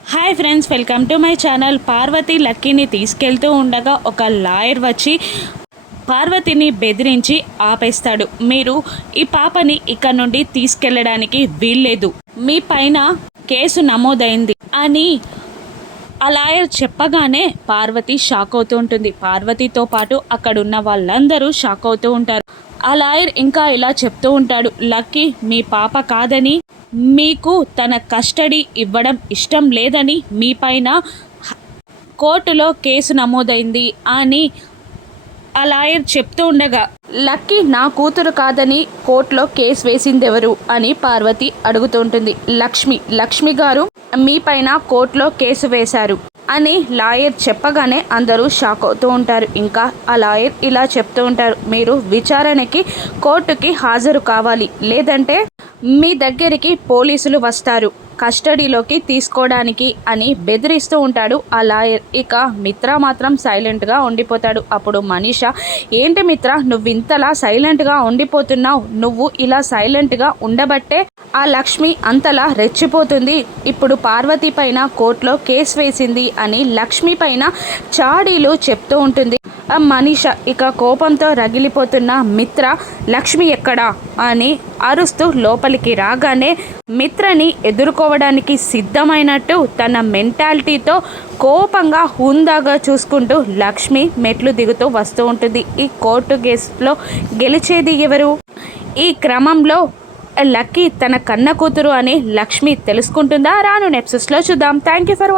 Hi friends welcome to my channel Parvati లక్కీని తీసుకెళ్తూ ఉండగా ఒక లాయర్ వచ్చి పార్వతిని బెదిరించి ఆపేస్తాడు. మీరు ఈ పాపని ఇక్కడ నుండి తీసుకెళ్ళడానికి వీల్లేదు. మీ పైన కేసు నమోదైంది అని ఆ లాయర్ చెప్పగానే పార్వతి షాక్ అవుతూ ఉంటుంది. పార్వతితో పాటు అక్కడ ఉన్న వాళ్ళందరూ షాక్ అవుతూ ఉంటారు. ఆ లాయర్ ఇంకా ఇలా చెప్తూ ఉంటాడు. లక్కీ మీ పాప కాదని మీకు తన కస్టడీ ఇవ్వడం ఇష్టం లేదని మీ పైన కోర్టులో కేసు నమోదైంది అని ఆ లాయర్ చెప్తూ ఉండగా లక్కీ నా కూతురు కాదని కోర్టులో కేసు వేసింది ఎవరు అని పార్వతి అడుగుతూ ఉంటుంది. లక్ష్మి లక్ష్మి గారు మీ పైన కోర్టులో కేసు వేశారు అని లాయర్ చెప్పగానే అందరూ షాక్ అవుతూ ఉంటారు. ఇంకా ఆ లాయర్ ఇలా చెప్తూ ఉంటారు. మీరు విచారణకి కోర్టుకి హాజరు కావాలి. లేదంటే మీ దగ్గరికి పోలీసులు వస్తారు. కస్టడీలోకి తీసుకోవడానికి అని బెదిరిస్తూ ఉంటాడు. ఆ లాయర్ ఇక మిత్ర మాత్రం సైలెంట్గా ఉండిపోతాడు. అప్పుడు మనీష ఏంటి మిత్ర నువ్వు ఇంతలా సైలెంట్గా ఉండిపోతున్నావు. నువ్వు ఇలా సైలెంట్గా ఉండబట్టే ఆ లక్ష్మి అంతలా రెచ్చిపోతుంది. ఇప్పుడు పార్వతి పైన కోర్టులో కేసు వేసింది అని లక్ష్మి పైన చాడీలు చెప్తూ ఉంటుంది. మనీష ఇక కోపంతో రగిలిపోతున్న మిత్ర లక్ష్మి ఎక్కడా? అని అరుస్తూ లోపలికి రాగానే మిత్రని ఎదుర్కోవడానికి సిద్ధమైనట్టు తన మెంటాలిటీతో కోపంగా హుందాగా చూసుకుంటూ లక్ష్మి మెట్లు దిగుతూ వస్తూ ఉంటుంది. ఈ కోర్టు కేసులో గెలిచేది ఎవరు? ఈ క్రమంలో లక్కీ తన కన్న కూతురు అని లక్ష్మి తెలుసుకుంటుందా? రాను నెప్సెస్లో చూద్దాం. Thank you for